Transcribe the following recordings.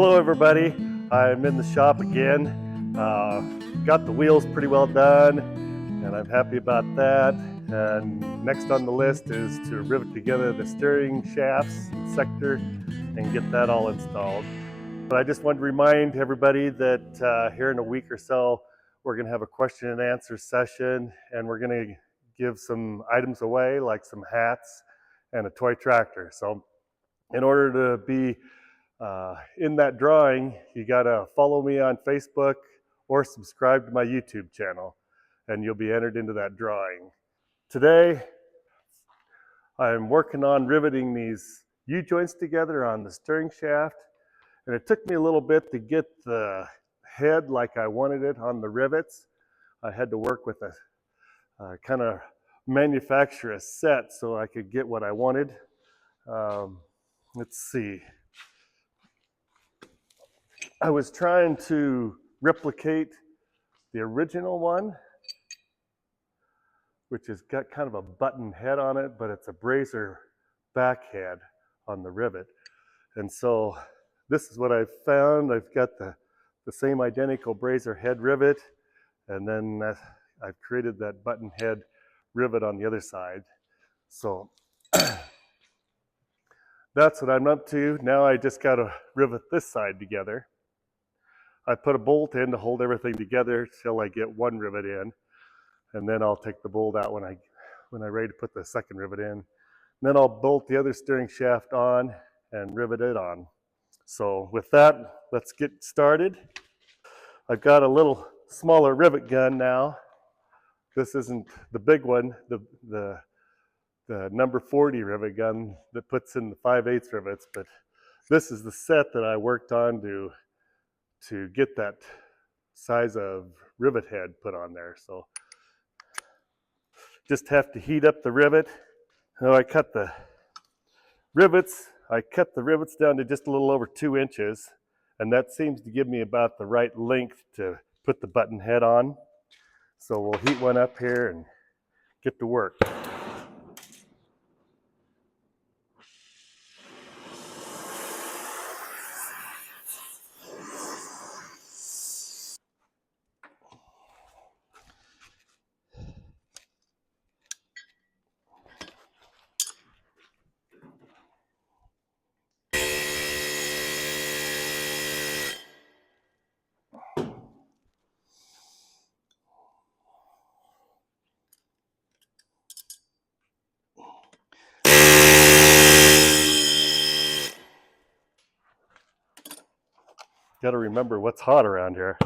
Hello everybody, I'm in the shop again. Got the wheels pretty well done and I'm happy about that. And next on the list is to rivet together the steering shafts and sector and get that all installed. But I just want to remind everybody that here in a week or so we're going to have a question and answer session, and we're going to give some items away like some hats and a toy tractor. So in order to be in that drawing, you gotta follow me on Facebook or subscribe to my YouTube channel, and you'll be entered into that drawing. Today, I'm working on riveting these U-joints together on the steering shaft, and it took me a little bit to get the head like I wanted it on the rivets. I had to work with a kind of manufacture a set so I could get what I wanted. Let's see. I was trying to replicate the original one, which has got kind of a button head on it, but it's a brazier back head on the rivet. And so this is what I've found. I've got the same identical brazier head rivet, and then I've created that button head rivet on the other side. So that's what I'm up to. Now I just got to rivet this side together. I put a bolt in to hold everything together till I get one rivet in, and then I'll take the bolt out when I'm ready to put the second rivet in. And then I'll bolt the other steering shaft on and rivet it on. So with that, let's get started. I've got a little smaller rivet gun now. This isn't the big one, the number 40 rivet gun that puts in the 5/8 rivets, but this is the set that I worked on to get that size of rivet head put on there. So just have to heat up the rivet. Now I cut the rivets down to just a little over 2 inches, and that seems to give me about the right length to put the button head on. So we'll heat one up here and get to work. Got to remember what's hot around here.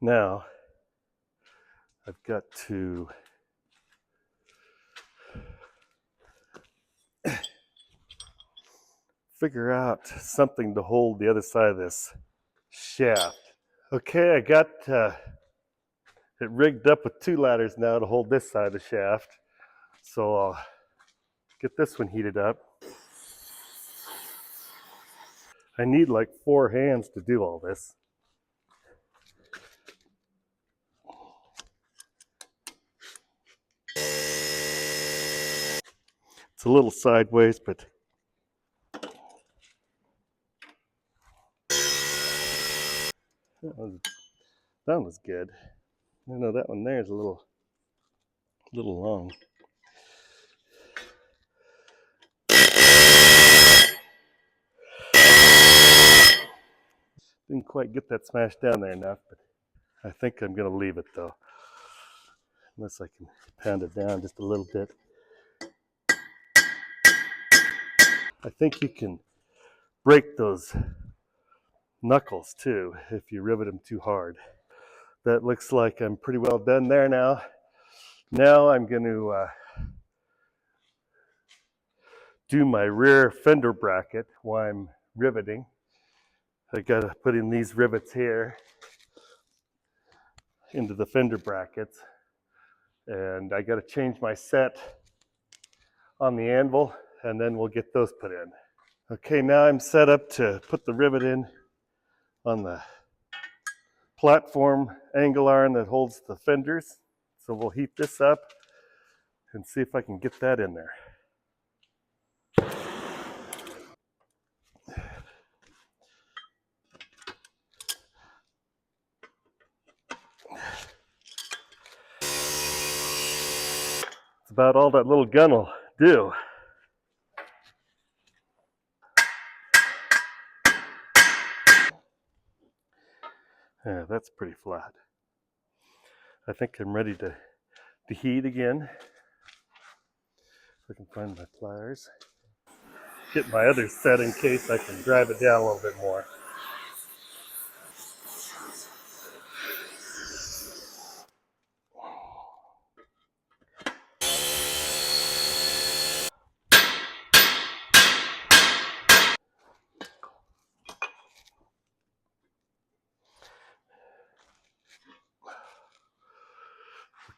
Now, I've got to figure out something to hold the other side of this shaft. Okay, I got it rigged up with 2 ladders now to hold this side of the shaft. So I'll get this one heated up. I need like 4 hands to do all this. It's a little sideways, but that was good. I know that one there is a little long. Didn't quite get that smashed down there enough, but I think I'm going to leave it though. Unless I can pound it down just a little bit. I think you can break those knuckles too if you rivet them too hard. That looks like I'm pretty well done there now. Now I'm going to do my rear fender bracket while I'm riveting. I got to put in these rivets here. into the fender brackets. And I got to change my set on the anvil, and then we'll get those put in. Okay, now I'm set up to put the rivet in on the platform angle iron that holds the fenders. So we'll heat this up and see if I can get that in there. It's about all that little gun will do. Yeah, that's pretty flat. I think I'm ready to heat again. If I can find my pliers. Get my other set in case I can drive it down a little bit more.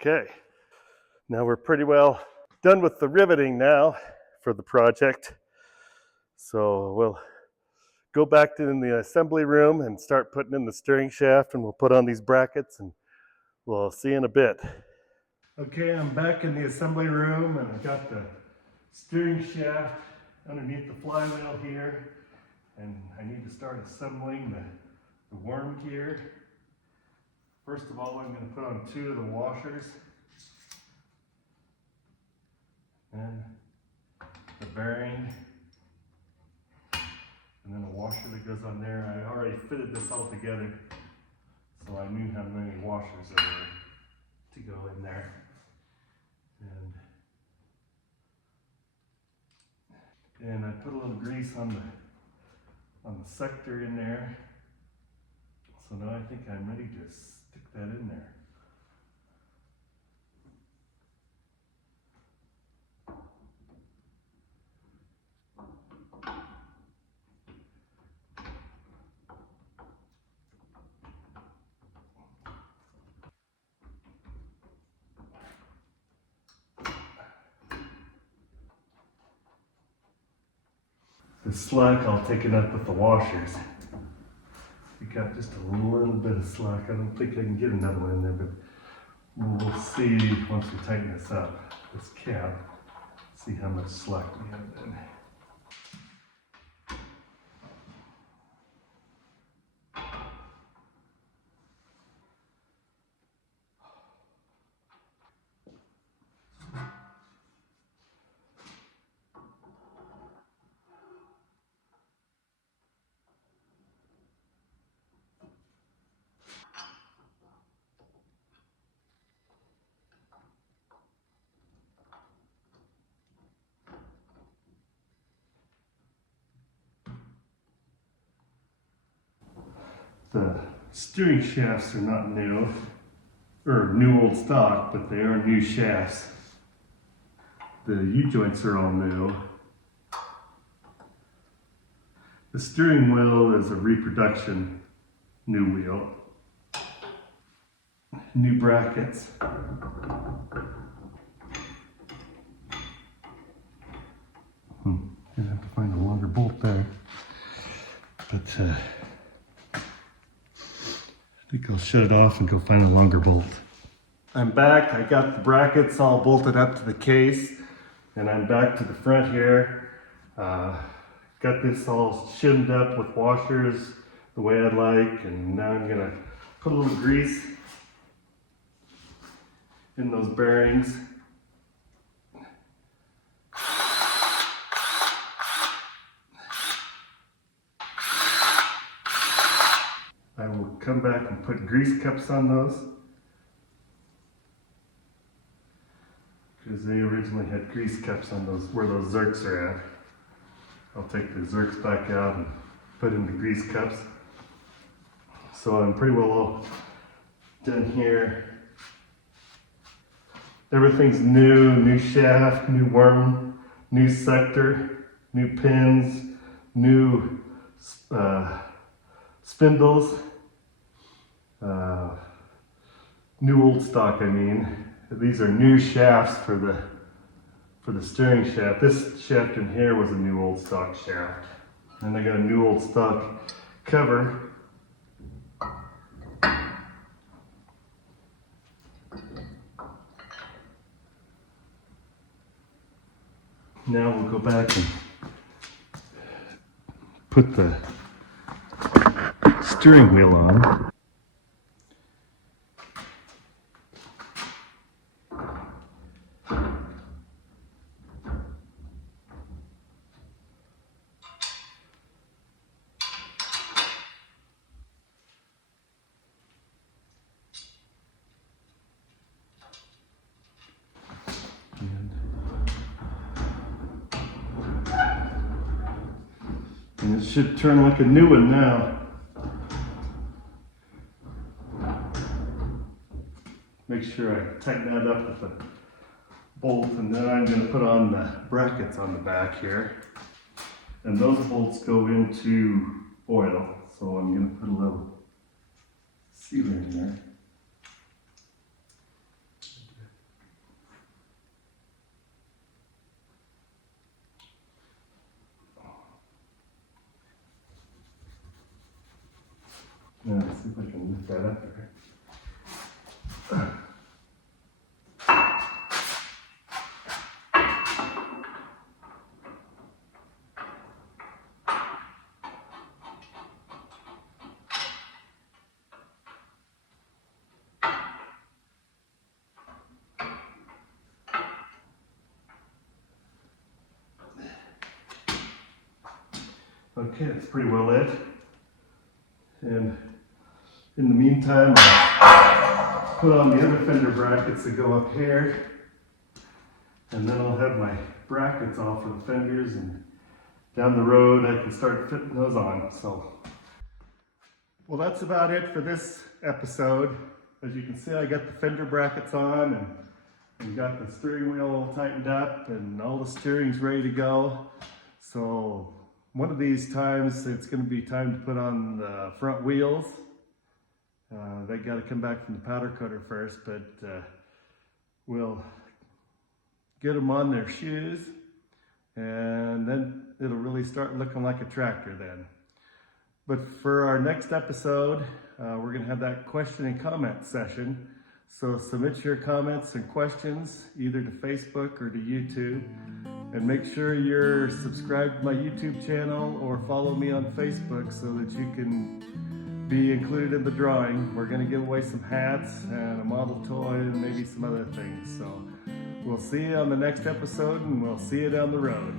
Okay, now we're pretty well done with the riveting now for the project. So we'll go back to in the assembly room and start putting in the steering shaft, and we'll put on these brackets, and we'll see you in a bit. Okay, I'm back in the assembly room, and I've got the steering shaft underneath the flywheel here, and I need to start assembling the worm gear. First of all, I'm going to put on 2 of the washers, and the bearing, and then a washer that goes on there. I already fitted this all together, so I knew how many washers there were to go in there. And I put a little grease on the sector in there. So now I think I'm ready to stick that in there. The slack, I'll take it up with the washers. We got just a little bit of slack. I don't think I can get another one in there, but we'll see once we tighten this up, this cap, see how much slack we have then. The steering shafts are not new, or new old stock, but they are new shafts. The U-joints are all new. The steering wheel is a reproduction new wheel. New brackets. Gonna have to find a longer bolt there. But I think I'll shut it off and go find a longer bolt. I'm back. I got the brackets all bolted up to the case, and I'm back to the front here. Got this all shimmed up with washers the way I like, and now I'm gonna put a little grease in those bearings. I will come back and put grease cups on those, because they originally had grease cups on those where those zerks are at. I'll take the zerks back out and put in the grease cups. So I'm pretty well all done here. Everything's new, new shaft, new worm, new sector, new pins, new spindles, new old stock, I mean. These are new shafts for the steering shaft. This shaft in here was a new old stock shaft. And I got a new old stock cover. Now we'll go back and put the steering wheel on. And it should turn like a new one now. Make sure I tighten that up with a bolt, and then I'm going to put on the brackets on the back here. And those bolts go into oil, so I'm going to put a little sealer in there. Now, let's see if I can lift that up there. Okay, it's pretty well lit. And in the meantime, I'll put on the other fender brackets that go up here. And then I'll have my brackets off for the fenders, and down the road I can start fitting those on. So, well, that's about it for this episode. As you can see, I got the fender brackets on, and got the steering wheel all tightened up, and all the steering's ready to go. So one of these times it's going to be time to put on the front wheels. They got to come back from the powder coater first, but we'll get them on their shoes, and then it'll really start looking like a tractor then. But for our next episode, we're going to have that question and comment session. So submit your comments and questions either to Facebook or to YouTube. And make sure you're subscribed to my YouTube channel or follow me on Facebook so that you can be included in the drawing. We're going to give away some hats and a model toy and maybe some other things. So we'll see you on the next episode, and we'll see you down the road.